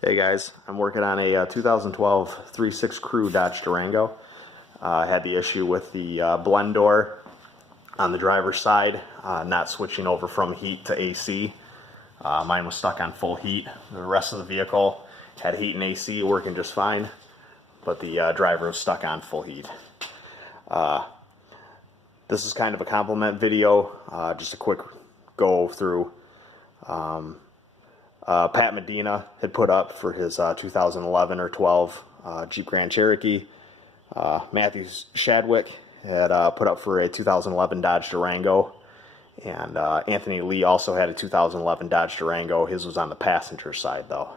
Hey guys, I'm working on a 2012 3.6 Crew Dodge Durango. I had the issue with the blend door on the driver's side, not switching over from heat to AC. Mine was stuck on full heat. The rest of the vehicle had heat and AC working just fine, but the driver was stuck on full heat. This is kind of a compliment video, just a quick go through. Pat Medina had put up for his 2011 or 12 Jeep Grand Cherokee. Matthew Shadwick had put up for a 2011 Dodge Durango. And Anthony Lee also had a 2011 Dodge Durango. His was on the passenger side, though.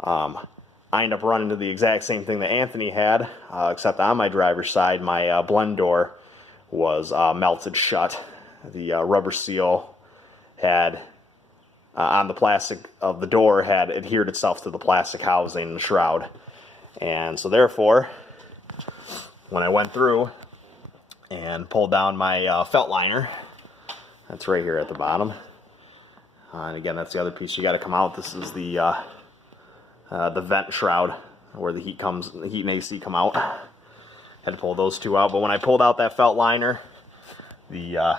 I ended up running into the exact same thing that Anthony had, except on my driver's side, my blend door was melted shut. The rubber seal had on the plastic of the door had adhered itself to the plastic housing and the shroud. And so therefore, when I went through and pulled down my felt liner, that's right here at the bottom. And again, that's the other piece you got to come out. This is the vent shroud where the heat and AC come out. Had to pull those two out. But when I pulled out that felt liner, the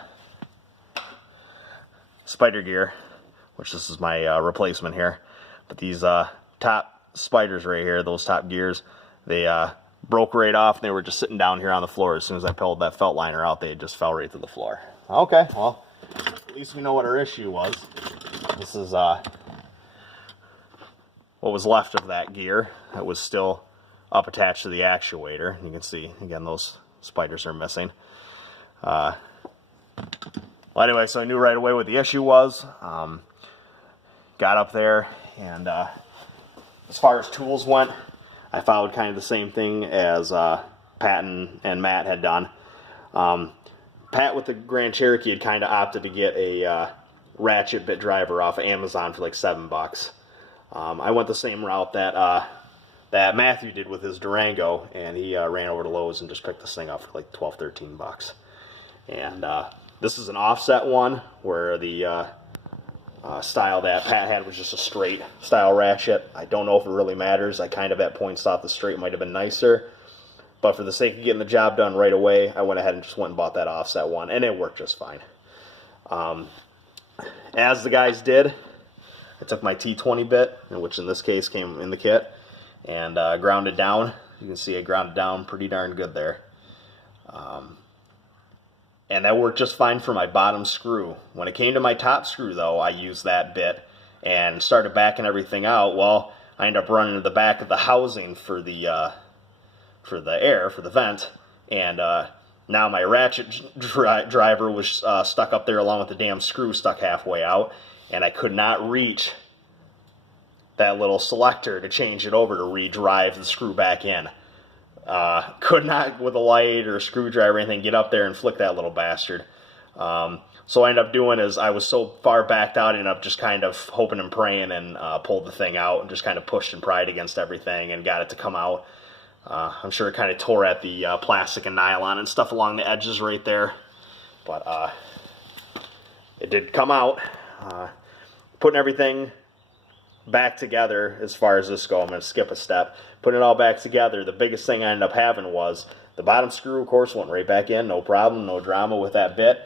spider gear, which this is my replacement here, but these top spiders right here, those top gears, they broke right off, and they were just sitting down here on the floor. As soon as I pulled that felt liner out, they just fell right to the floor. Okay, well, at least we know what our issue was. This is what was left of that gear that was still up attached to the actuator. You can see, again, those spiders are missing. Well, anyway, so I knew right away what the issue was. Got up there, and as far as tools went, I followed kind of the same thing as Pat and Matt had done. Pat with the Grand Cherokee had kind of opted to get a ratchet bit driver off of Amazon for like $7. I went the same route that Matthew did with his Durango, and he ran over to Lowe's and just picked this thing up for like $12, $13. And this is an offset one where the style that Pat had was just a straight style ratchet. I don't know if it really matters. I kind of at points thought the straight might have been nicer, but for the sake of getting the job done right away, I went ahead and just went and bought that offset one, and it worked just fine. As the guys did, I took my T20 bit, which in this case came in the kit, and ground it down. You can see I ground it down pretty darn good there. And that worked just fine for my bottom screw. When it came to my top screw, though, I used that bit and started backing everything out. Well, I ended up running to the back of the housing for the air, for the vent, and now my ratchet driver was stuck up there along with the damn screw stuck halfway out, and I could not reach that little selector to change it over to redrive the screw back in. Could not, with a light or a screwdriver or anything, get up there and flick that little bastard. So what I ended up doing is I was so far backed out, I ended up just kind of hoping and praying and pulled the thing out and just kind of pushed and pried against everything and got it to come out. I'm sure it kind of tore at the plastic and nylon and stuff along the edges right there, but it did come out. Putting everything back together, as far as this goes, I'm going to skip a step. Putting it all back together, the biggest thing I ended up having was the bottom screw, of course, went right back in, no problem, no drama with that bit,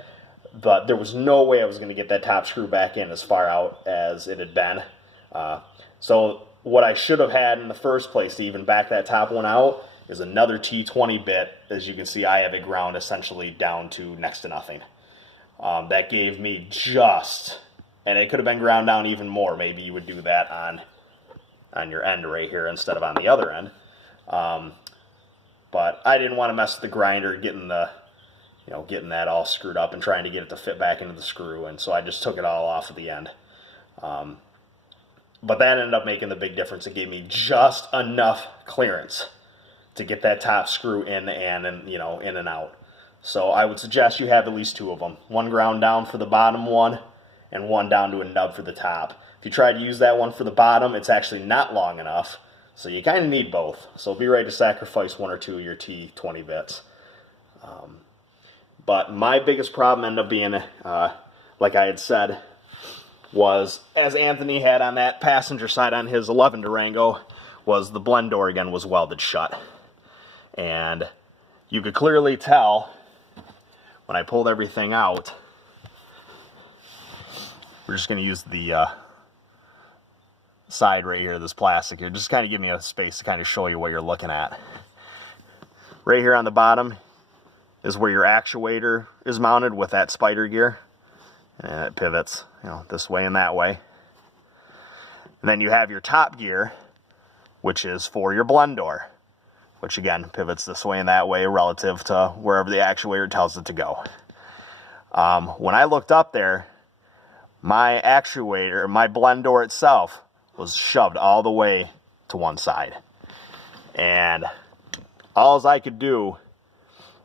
but there was no way I was going to get that top screw back in as far out as it had been. So what I should have had in the first place to even back that top one out is another T20 bit. As you can see, I have it ground essentially down to next to nothing. That gave me just... and it could have been ground down even more. Maybe you would do that on your end right here instead of on the other end. But I didn't want to mess with the grinder, getting that all screwed up and trying to get it to fit back into the screw, and so I just took it all off at the end. But that ended up making the big difference. It gave me just enough clearance to get that top screw in and out. So I would suggest you have at least two of them. One ground down for the bottom one, and one down to a nub for the top. If you try to use that one for the bottom, it's actually not long enough, so you kind of need both. So be ready to sacrifice one or two of your T20 bits. But my biggest problem ended up being, like I had said, was, as Anthony had on that passenger side on his 11 Durango, was the blend door again was welded shut. And you could clearly tell when I pulled everything out. We're just going to use the side right here, this plastic here. Just kind of give me a space to kind of show you what you're looking at. Right here on the bottom is where your actuator is mounted with that spider gear. And it pivots, you know, this way and that way. And then you have your top gear, which is for your blend door, which again pivots this way and that way relative to wherever the actuator tells it to go. When I looked up there, my actuator, my blend door itself, was shoved all the way to one side. And all I could do,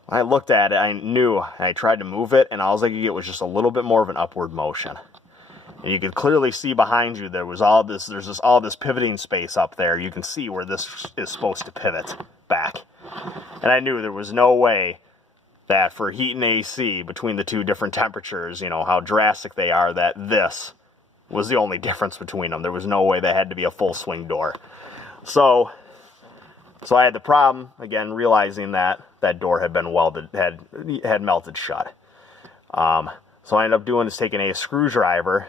when I looked at it, I knew, and I tried to move it, and all I could get was just a little bit more of an upward motion. And you could clearly see behind you there's all this pivoting space up there. You can see where this is supposed to pivot back. And I knew there was no way that for heat and AC, between the two different temperatures, you know, how drastic they are, that this was the only difference between them. There was no way that had to be a full swing door. So I had the problem, again, realizing that that door had been welded, had melted shut. So I ended up doing is taking a screwdriver,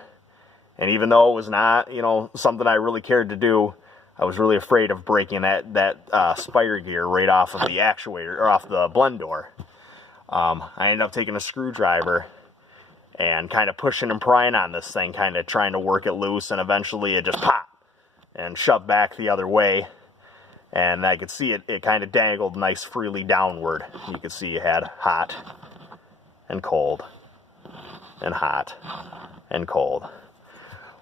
and even though it was not, you know, something I really cared to do, I was really afraid of breaking that spider gear right off of the actuator, or off the blend door. I ended up taking a screwdriver and kind of pushing and prying on this thing, kind of trying to work it loose, and eventually it just popped and shoved back the other way. And I could see it kind of dangled nice freely downward. You could see it had hot and cold and hot and cold.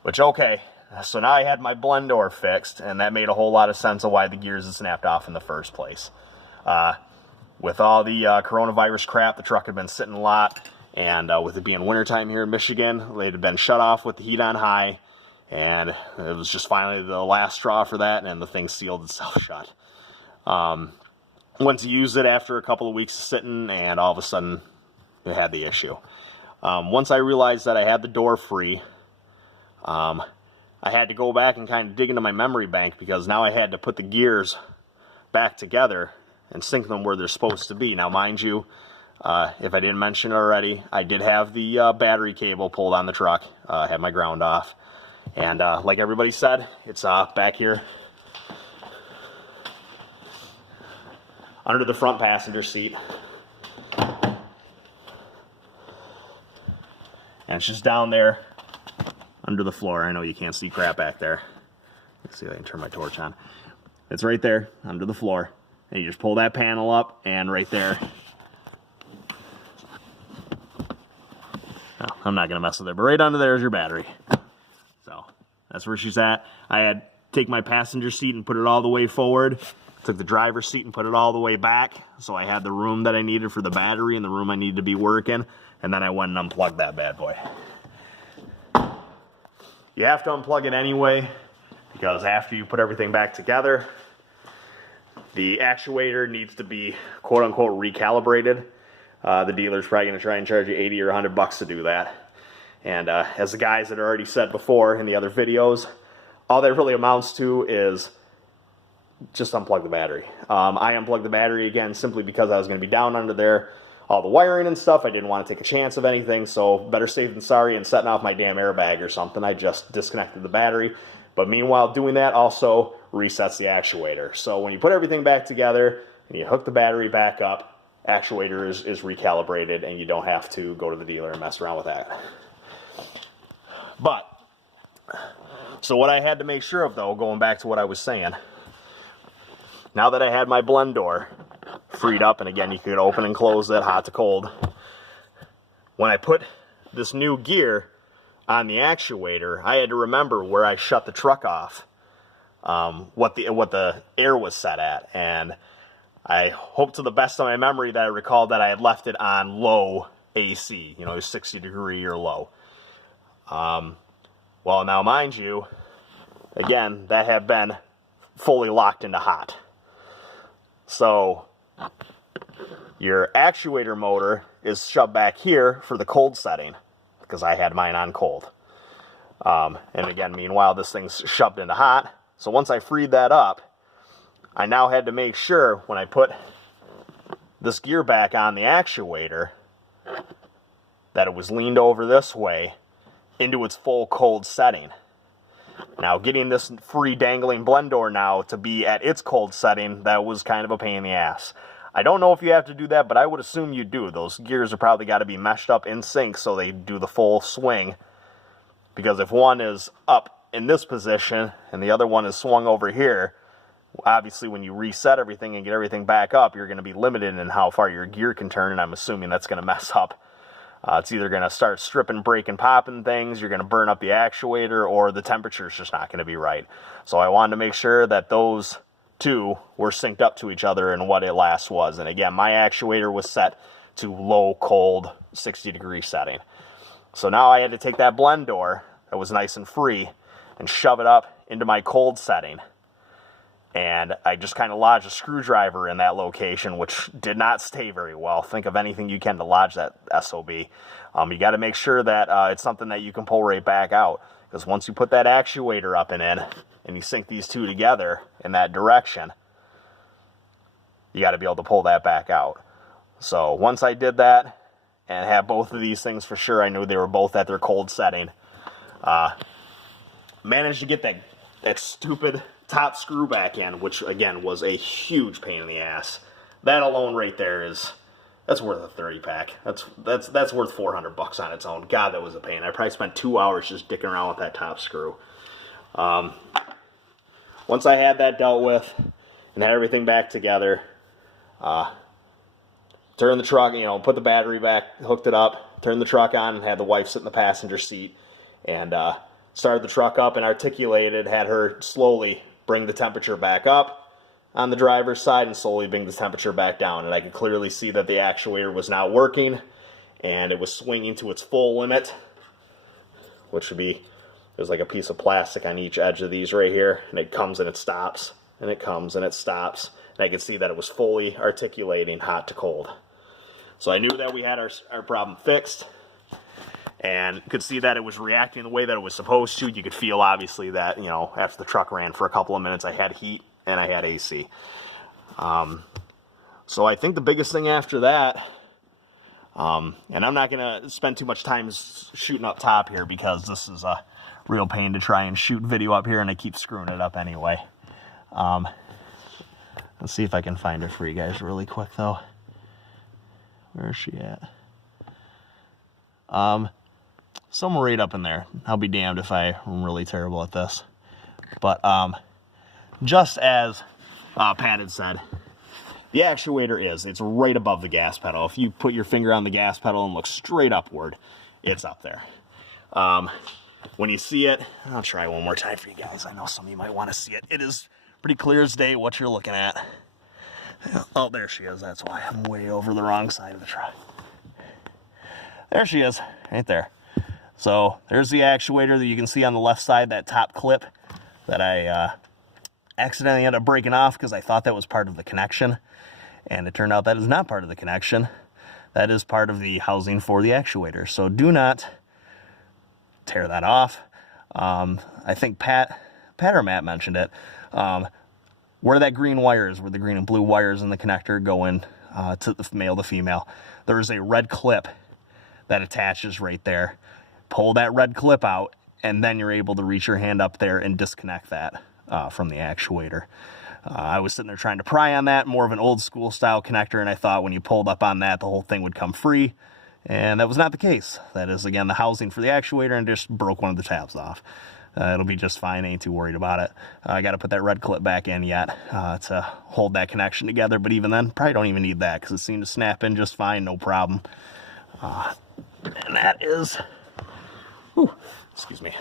Which, okay, so now I had my blend door fixed, and that made a whole lot of sense of why the gears had snapped off in the first place. With all the coronavirus crap, the truck had been sitting a lot, and with it being wintertime here in Michigan, it had been shut off with the heat on high, and it was just finally the last straw for that, and the thing sealed itself shut. Went to use it after a couple of weeks of sitting, and all of a sudden, it had the issue. Once I realized that I had the door free, I had to go back and kind of dig into my memory bank, because now I had to put the gears back together and sink them where they're supposed to be. Now, mind you, if I didn't mention it already, I did have the battery cable pulled on the truck. I had my ground off. And like everybody said, it's back here under the front passenger seat. And it's just down there under the floor. I know you can't see crap back there. Let's see if I can turn my torch on. It's right there under the floor. And you just pull that panel up, and right there. Oh, I'm not going to mess with it, but right under there is your battery. So that's where she's at. I had to take my passenger seat and put it all the way forward. Took the driver's seat and put it all the way back. So I had the room that I needed for the battery and the room I needed to be working. And then I went and unplugged that bad boy. You have to unplug it anyway, because after you put everything back together, the actuator needs to be quote-unquote recalibrated. The dealer's probably going to try and charge you 80 or 100 bucks to do that. And as the guys had already said before in the other videos, all that really amounts to is just unplug the battery. I unplugged the battery again simply because I was going to be down under there, all the wiring and stuff. I didn't want to take a chance of anything, so better safe than sorry, and setting off my damn airbag or something. I just disconnected the battery. But meanwhile, doing that also resets the actuator. So when you put everything back together and you hook the battery back up, actuator is recalibrated, and you don't have to go to the dealer and mess around with that. But, so what I had to make sure of, though, going back to what I was saying, now that I had my blend door freed up, and again, you could open and close that hot to cold, when I put this new gear on the actuator, I had to remember where I shut the truck off, what the air was set at, and I hope to the best of my memory that I recalled that I had left it on low AC, 60 degree or low. Well, now mind you, again, that had been fully locked into hot. So your actuator motor is shoved back here for the cold setting, because I had mine on cold. And again, meanwhile, this thing's shoved into hot. So once I freed that up, I now had to make sure when I put this gear back on the actuator that it was leaned over this way into its full cold setting. Now, getting this free dangling blend door now to be at its cold setting, that was kind of a pain in the ass. I don't know if you have to do that, but I would assume you do. Those gears are probably got to be meshed up in sync so they do the full swing. Because if one is up in this position and the other one is swung over here, obviously when you reset everything and get everything back up, you're going to be limited in how far your gear can turn, and I'm assuming that's going to mess up. It's either going to start stripping, breaking, popping things, you're going to burn up the actuator, or the temperature's just not going to be right. So I wanted to make sure that those two were synced up to each other and what it last was. And again, my actuator was set to low, cold, 60-degree setting. So now I had to take that blend door that was nice and free and shove it up into my cold setting. And I just kind of lodged a screwdriver in that location, which did not stay very well. Think of anything you can to lodge that SOB. You got to make sure that it's something that you can pull right back out. Because once you put that actuator up and in, and you sync these two together in that direction, you got to be able to pull that back out. So once I did that, and had both of these things for sure, I knew they were both at their cold setting. Managed to get that stupid top screw back in, which again was a huge pain in the ass. That alone right there that's worth a 30 pack. That's worth $400 on its own. God, that was a pain. I probably spent 2 hours just dicking around with that top screw. Once I had that dealt with and had everything back together, turned the truck, put the battery back, hooked it up, turned the truck on, and had the wife sit in the passenger seat, and started the truck up and articulated, had her slowly bring the temperature back up on the driver's side and slowly bring the temperature back down. And I could clearly see that the actuator was not working and it was swinging to its full limit, which would be, there's like a piece of plastic on each edge of these right here, and it comes and it stops, and it comes and it stops. And I could see that it was fully articulating hot to cold. So I knew that we had our problem fixed, and could see that it was reacting the way that it was supposed to. You could feel, obviously, that, after the truck ran for a couple of minutes, I had heat and I had AC. So I think the biggest thing after that, and I'm not going to spend too much time shooting up top here because this is a real pain to try and shoot video up here, and I keep screwing it up anyway. Let's see if I can find her for you guys really quick, though. Where is she at? Somewhere right up in there. I'll be damned if I'm really terrible at this. But just as Pat had said, the actuator it's right above the gas pedal. If you put your finger on the gas pedal and look straight upward, it's up there. When you see it, I'll try one more time for you guys. I know some of you might want to see it. It is pretty clear as day what you're looking at. Oh, there she is. That's why I'm way over the wrong side of the truck. There she is, right there. So there's the actuator that you can see on the left side, that top clip that I accidentally ended up breaking off because I thought that was part of the connection. And it turned out that is not part of the connection. That is part of the housing for the actuator. So do not tear that off. I think Pat or Matt mentioned it. Where that green wire is, where the green and blue wires in the connector go in to the male to female, there is a red clip that attaches right there. Pull that red clip out, and then you're able to reach your hand up there and disconnect that from the actuator. I was sitting there trying to pry on that, more of an old school style connector, and I thought when you pulled up on that, the whole thing would come free, and that was not the case. That is, again, the housing for the actuator, and just broke one of the tabs off. It'll be just fine, ain't too worried about it. I got to put that red clip back in yet to hold that connection together, but even then, probably don't even need that because it seemed to snap in just fine, no problem. And that is, excuse me,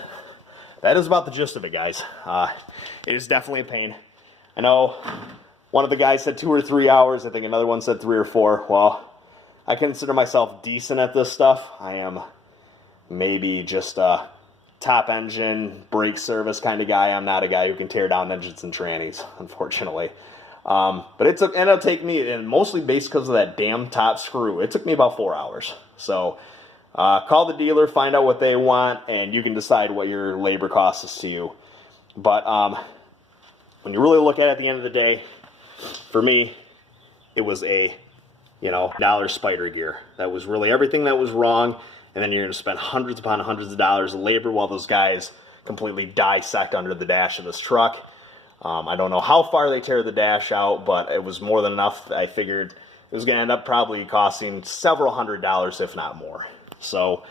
that is about the gist of it, guys. It is definitely a pain. I know one of the guys said 2 or 3 hours. I think another one said 3 or 4. Well, I consider myself decent at this stuff. I am maybe just a top engine, brake service kind of guy. I'm not a guy who can tear down engines and trannies, unfortunately. But it'll take me, and mostly based because of that damn top screw, it took me about 4 hours. So call the dealer, find out what they want, and you can decide what your labor cost is to you. But when you really look at it at the end of the day, for me, it was a, dollar spider gear. That was really everything that was wrong, and then you're going to spend hundreds upon hundreds of dollars of labor while those guys completely dissect under the dash of this truck. I don't know how far they tear the dash out, but it was more than enough. I figured it was going to end up probably costing several $100s, if not more. So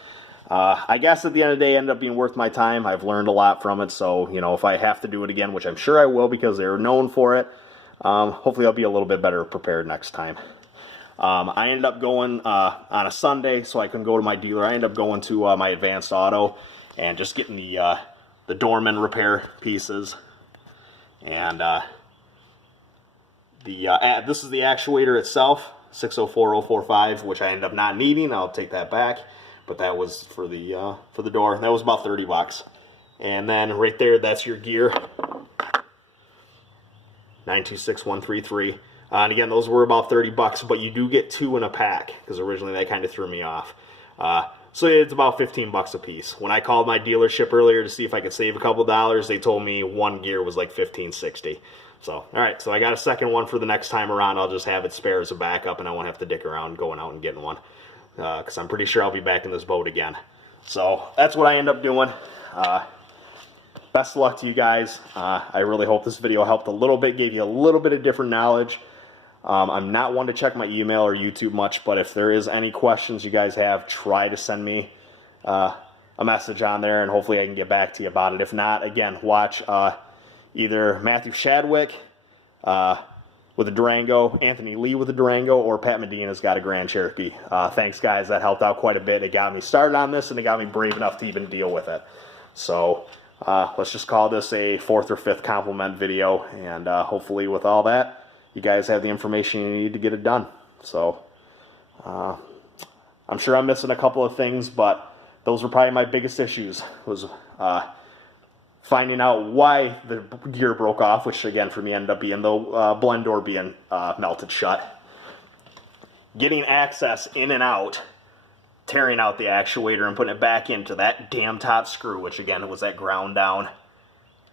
I guess at the end of the day, it ended up being worth my time. I've learned a lot from it, so if I have to do it again, which I'm sure I will because they're known for it, hopefully I'll be a little bit better prepared next time. I ended up going on a Sunday, so I couldn't go to my dealer. I ended up going to my Advanced Auto and just getting the doorman repair pieces. And this is the actuator itself, 604045, which I ended up not needing. I'll take that back, but that was for the door. That was about 30 bucks. And then right there, that's your gear, 926133. And again, those were about 30 bucks, but you do get 2 in a pack, because originally that kind of threw me off. So it's about 15 bucks a piece. When I called my dealership earlier to see if I could save a couple dollars, they told me one gear was like $15.60. So, all right, so I got a second one for the next time around. I'll just have it spare as a backup, and I won't have to dick around going out and getting one, because I'm pretty sure I'll be back in this boat again. So that's what I end up doing. Best of luck to you guys. I really hope this video helped a little bit, gave you a little bit of different knowledge. I'm not one to check my email or YouTube much, but if there is any questions you guys have, try to send me a message on there, and hopefully I can get back to you about it. If not, again, watch either Matthew Shadwick with a Durango, Anthony Lee with a Durango, or Pat Medina's got a Grand Cherokee. Thanks, guys. That helped out quite a bit. It got me started on this, and it got me brave enough to even deal with it. So let's just call this a 4th or 5th compliment video, and hopefully with all that, you guys have the information you need to get it done. So I'm sure I'm missing a couple of things, but those were probably my biggest issues, was finding out why the gear broke off, which again for me ended up being the blend door being melted shut. Getting access in and out, tearing out the actuator and putting it back into that damn top screw, which again was that ground down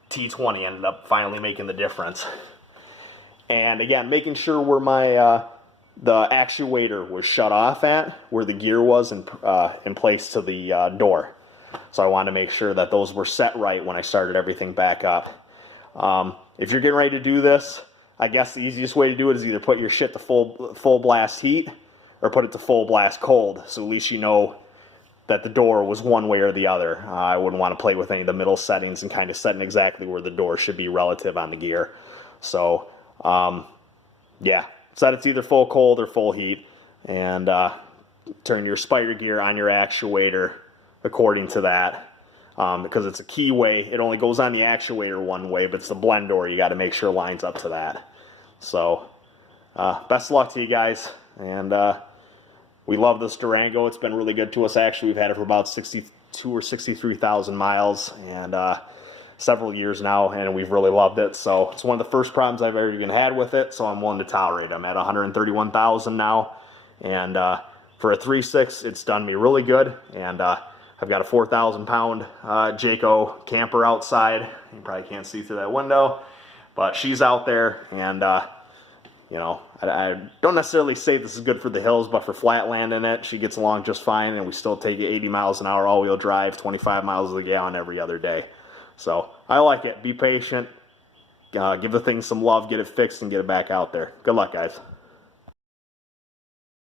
T20, ended up finally making the difference. And again, making sure where my the actuator was shut off at, where the gear was in place to the door. So I wanted to make sure that those were set right when I started everything back up. If you're getting ready to do this, I guess the easiest way to do it is either put your shit to full blast heat or put it to full blast cold, so at least you know that the door was one way or the other. I wouldn't want to play with any of the middle settings and kind of setting exactly where the door should be relative on the gear. So yeah, set it's either full cold or full heat, and turn your spider gear on your actuator according to that, because it's a keyway. It only goes on the actuator one way, but it's the blend door you got to make sure lines up to that. So best of luck to you guys, and we love this Durango. It's been really good to us. Actually, we've had it for about 62 or 63,000 miles, and several years now, and we've really loved it. So it's one of the first problems I've ever even had with it, so I'm willing to tolerate. I'm at 131,000 now, and for a 3.6, it's done me really good. And I've got a 4,000 pound Jayco camper outside. You probably can't see through that window, but she's out there, and I don't necessarily say this is good for the hills, but for flat land in it, she gets along just fine, and we still take 80 miles an hour all-wheel drive, 25 miles a gallon every other day. So I like it. Be patient. Give the thing some love, get it fixed, and get it back out there. Good luck, guys.